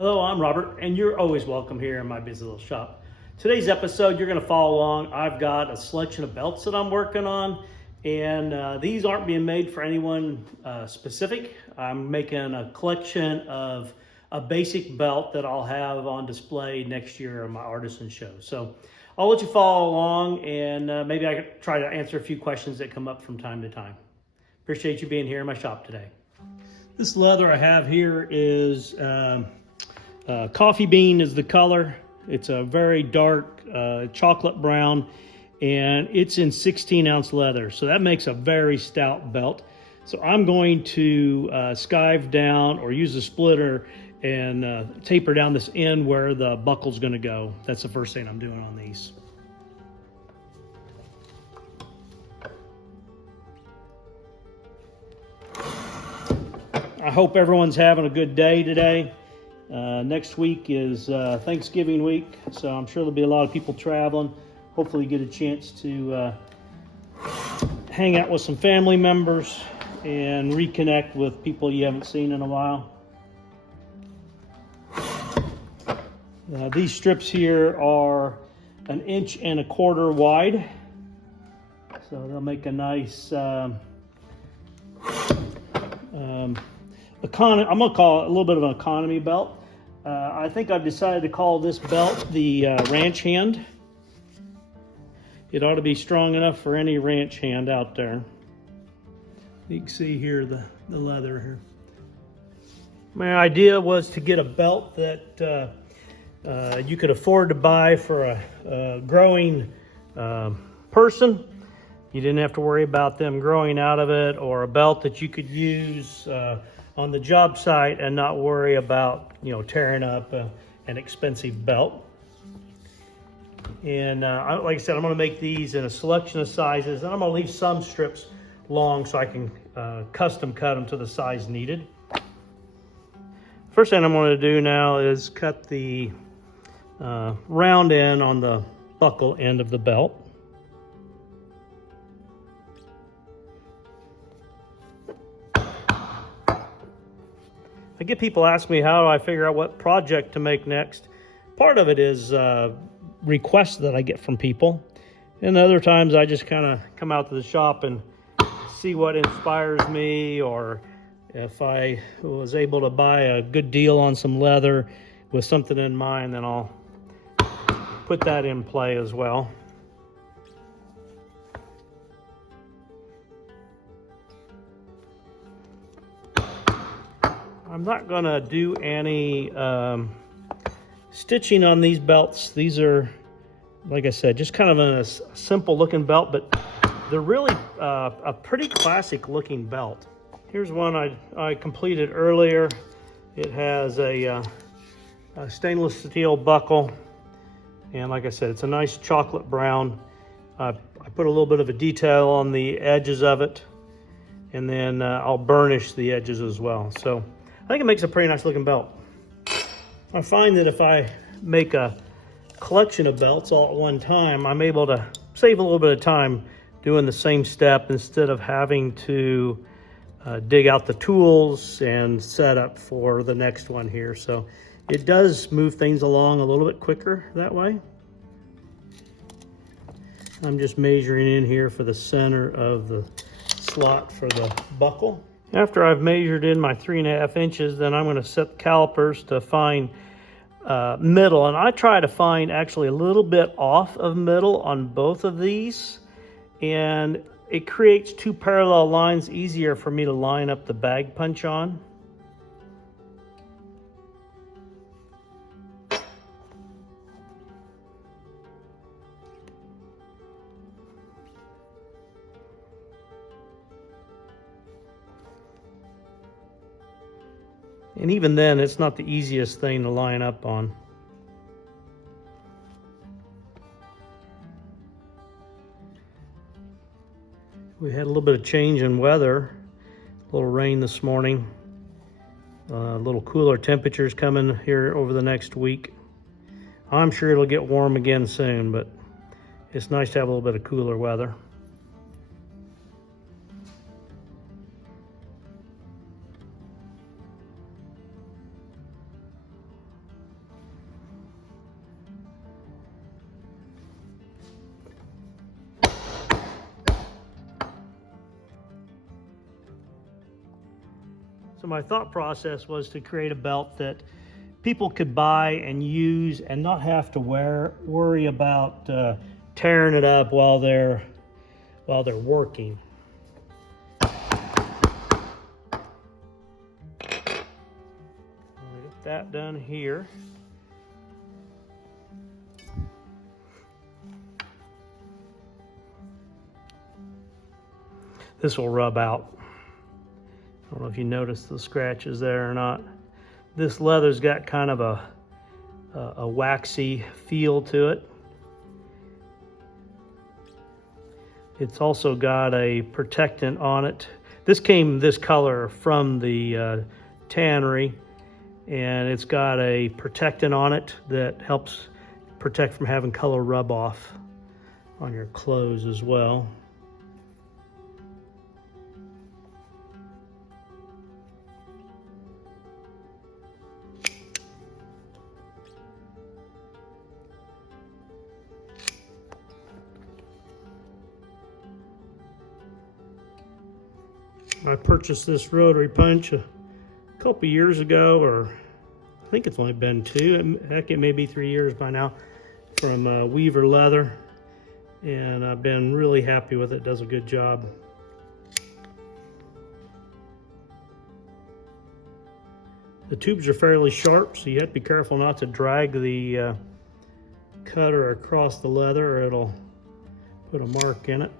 Hello, I'm Robert, and you're always welcome here in my busy little shop. Today's episode, you're going to follow along. I've got a selection of belts that I'm working on, and these aren't being made for anyone specific. I'm making a collection of a basic belt that I'll have on display next year on my artisan show. So I'll let you follow along, and maybe I can try to answer a few questions that come up from time to time. Appreciate you being here in my shop today. This leather I have here is coffee bean is the color. It's a very dark chocolate brown, and it's in 16-ounce leather. So that makes a very stout belt. So I'm going to skive down or use a splitter and taper down this end where the buckle's going to go. That's the first thing I'm doing on these. I hope everyone's having a good day today. Next week is Thanksgiving week, so I'm sure there'll be a lot of people traveling. Hopefully get a chance to hang out with some family members and reconnect with people you haven't seen in a while. These strips here are 1.25 inches wide, so they'll make a nice I'm going to call it a little bit of an economy belt. I think I've decided to call this belt the ranch hand. It ought to be strong enough for any ranch hand out there. You can see here the leather here. My idea was to get a belt that you could afford to buy for a growing person. You didn't have to worry about them growing out of it, or a belt that you could use on the job site and not worry about, tearing up an expensive belt. And like I said, I'm going to make these in a selection of sizes, and I'm going to leave some strips long so I can custom cut them to the size needed. First thing I'm going to do now is cut the round end on the buckle end of the belt. I get people ask me, how do I figure out what project to make next? Part of it is requests that I get from people. And other times I just kind of come out to the shop and see what inspires me, or if I was able to buy a good deal on some leather with something in mind, then I'll put that in play as well. I'm not going to do any stitching on these belts. These are, like I said, just kind of a simple looking belt, but they're really a pretty classic looking belt. Here's one I completed earlier. It has a stainless steel buckle, and like I said, it's a nice chocolate brown. I put a little bit of a detail on the edges of it, and then I'll burnish the edges as well. So I think it makes a pretty nice looking belt. I find that if I make a collection of belts all at one time, I'm able to save a little bit of time doing the same step instead of having to dig out the tools and set up for the next one here. So it does move things along a little bit quicker that way. I'm just measuring in here for the center of the slot for the buckle. After I've measured in my 3.5 inches, then I'm going to set the calipers to find middle. And I try to find actually a little bit off of middle on both of these. And it creates two parallel lines, easier for me to line up the bag punch on. And even then, it's not the easiest thing to line up on. We had a little bit of change in weather, a little rain this morning, a little cooler temperatures coming here over the next week. I'm sure it'll get warm again soon, but it's nice to have a little bit of cooler weather. my thought process was to create a belt that people could buy and use and not have to worry about tearing it up while they're working. Get that done here. This will rub out. I don't know if you noticed the scratches there or not. This leather's got kind of a waxy feel to it. It's also got a protectant on it. This came this color from the tannery, and it's got a protectant on it that helps protect from having color rub off on your clothes as well. I purchased this rotary punch a couple years ago, or I think it's only been 2, heck, it may be 3 years by now, from Weaver Leather, and I've been really happy with it. It does a good job. The tubes are fairly sharp, so you have to be careful not to drag the cutter across the leather, or it'll put a mark in it.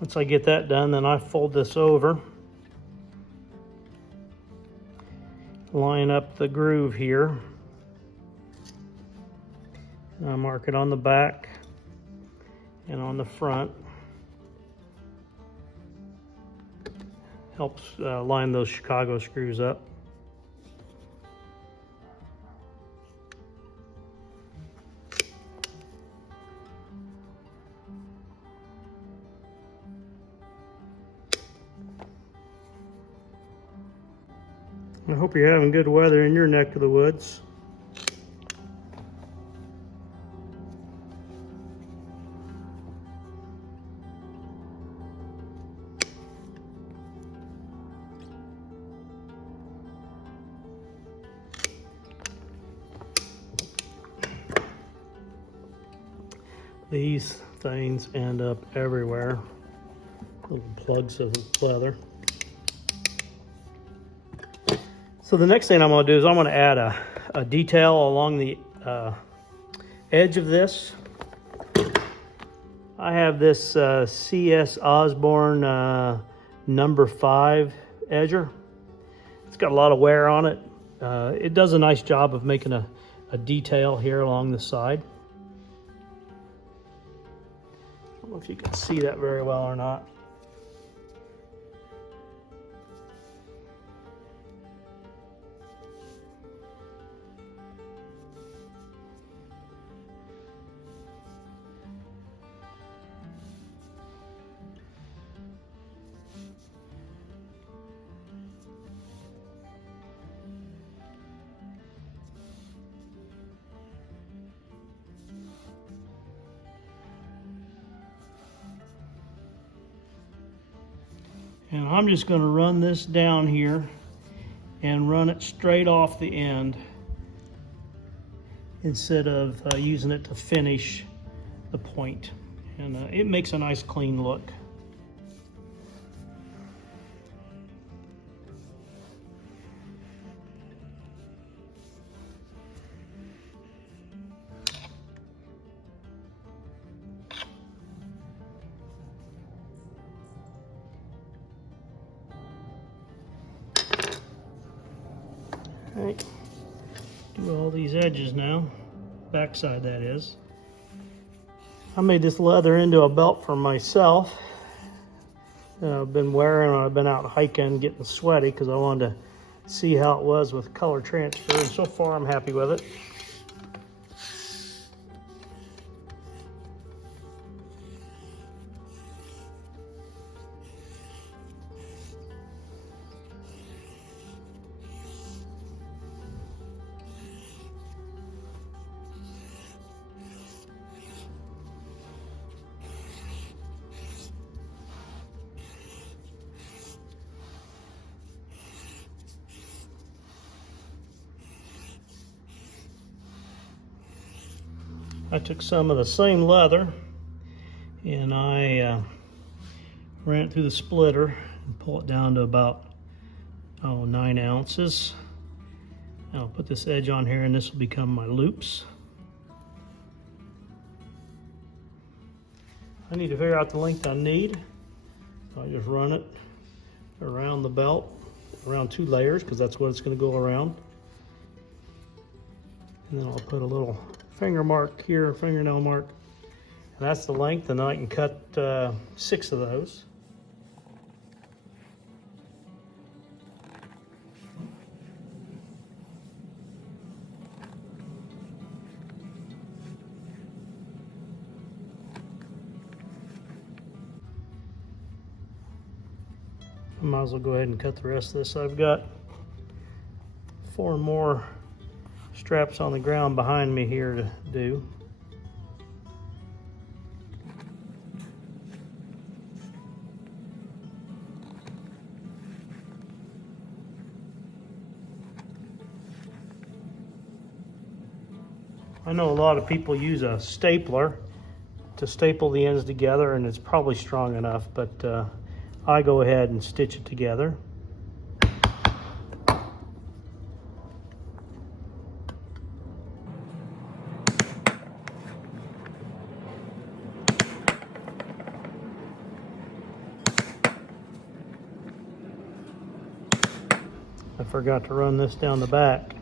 Once I get that done, then I fold this over, line up the groove here, and I mark it on the back and on the front. Helps line those Chicago screws up. I hope you're having good weather in your neck of the woods. These things end up everywhere. Little plugs of leather. So the next thing I'm going to do is I'm going to add a detail along the edge of this. I have this CS Osborne number 5 edger. It's got a lot of wear on it. It does a nice job of making a detail here along the side. I don't know if you can see that very well or not. And I'm just going to run this down here and run it straight off the end instead of using it to finish the point. And it makes a nice clean look. Right. Do all these edges now, backside that is. I made this leather into a belt for myself. I've been wearing it. I've been out hiking, getting sweaty because I wanted to see how it was with color transfer, and so far I'm happy with it. I took some of the same leather and I ran it through the splitter and pull it down to about 9 ounces. I'll put this edge on here and this will become my loops. I need to figure out the length I need. So I just run it around the belt, around 2 layers, because that's what it's going to go around. And then I'll put a little finger mark here, fingernail mark. And that's the length, and then I can cut 6 of those. I might as well go ahead and cut the rest of this. I've got 4 more straps on the ground behind me here to do. I know a lot of people use a stapler to staple the ends together, and it's probably strong enough, but I go ahead and stitch it together. I forgot to run this down the back,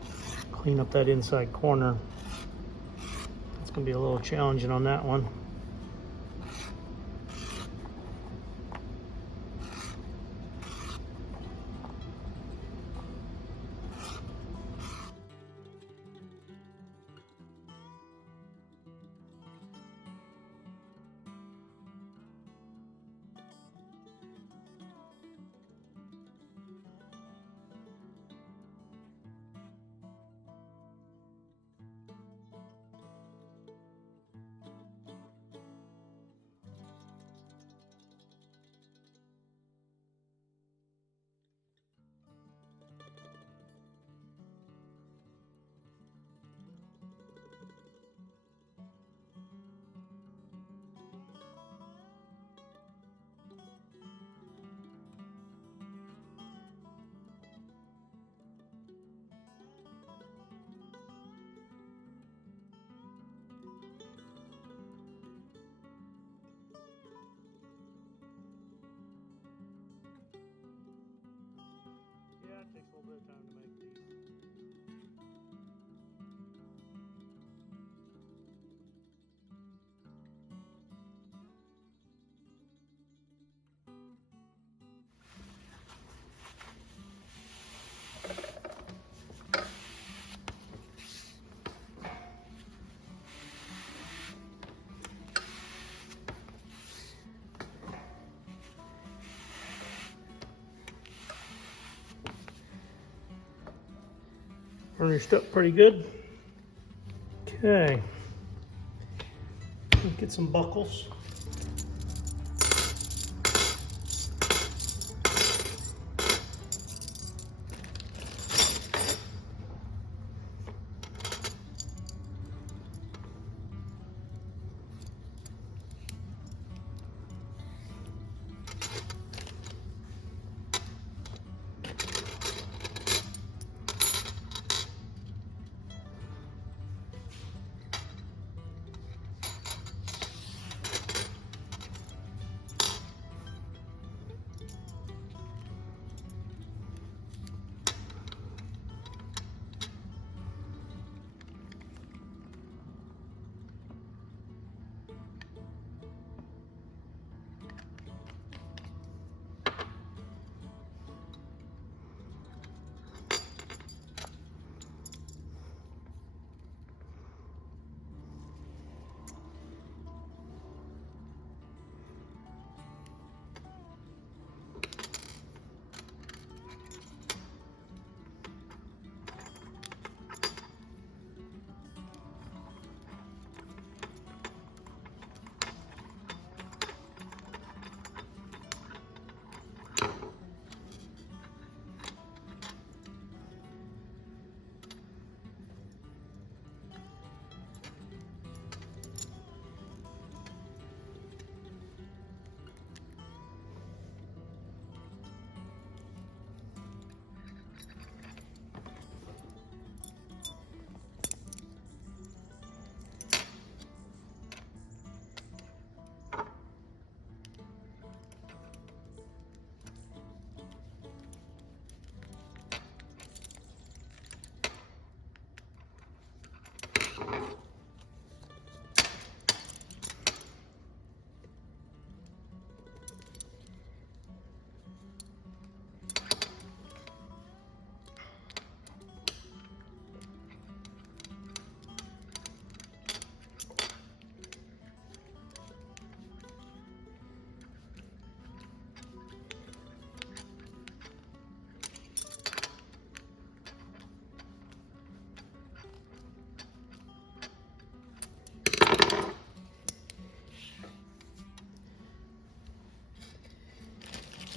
clean up that inside corner. It's going to be a little challenging on that one. It takes a little bit of time to make these. Burnished up pretty good. Okay, let's get some buckles.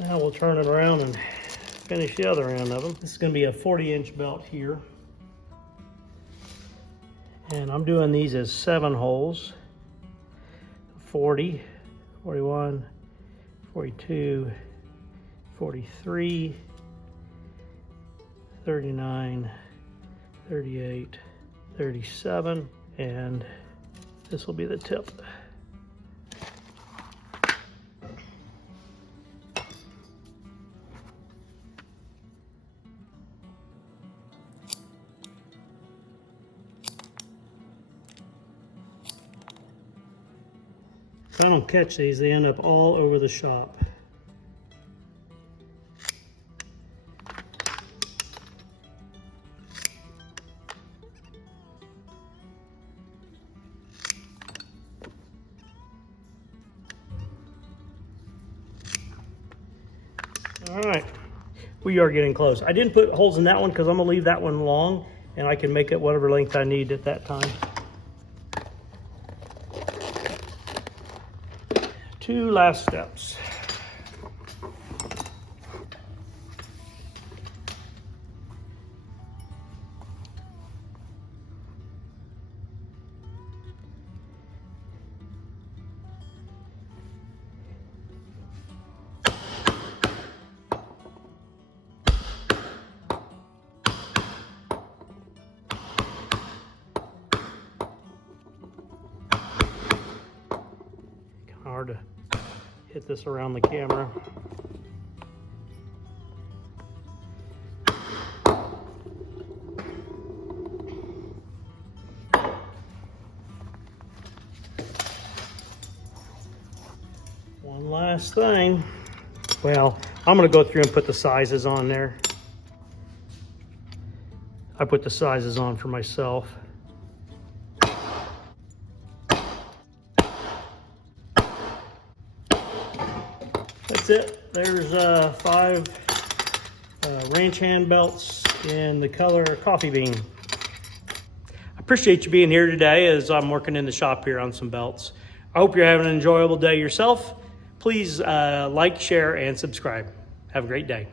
Now we'll turn it around and finish the other end of them. This is going to be a 40-inch belt here. And I'm doing these as 7 holes. 40, 41, 42, 43, 39, 38, 37, and this will be the tip. If I don't catch these, they end up all over the shop. All right, we are getting close. I didn't put holes in that one because I'm gonna leave that one long and I can make it whatever length I need at that time. 2 last steps. Hard to hit this around the camera. One last thing. Well, I'm going to go through and put the sizes on there. I put the sizes on for myself. That's it. There's 5 ranch hand belts in the color coffee bean. I appreciate you being here today as I'm working in the shop here on some belts. I hope you're having an enjoyable day yourself. Please like, share, and subscribe. Have a great day.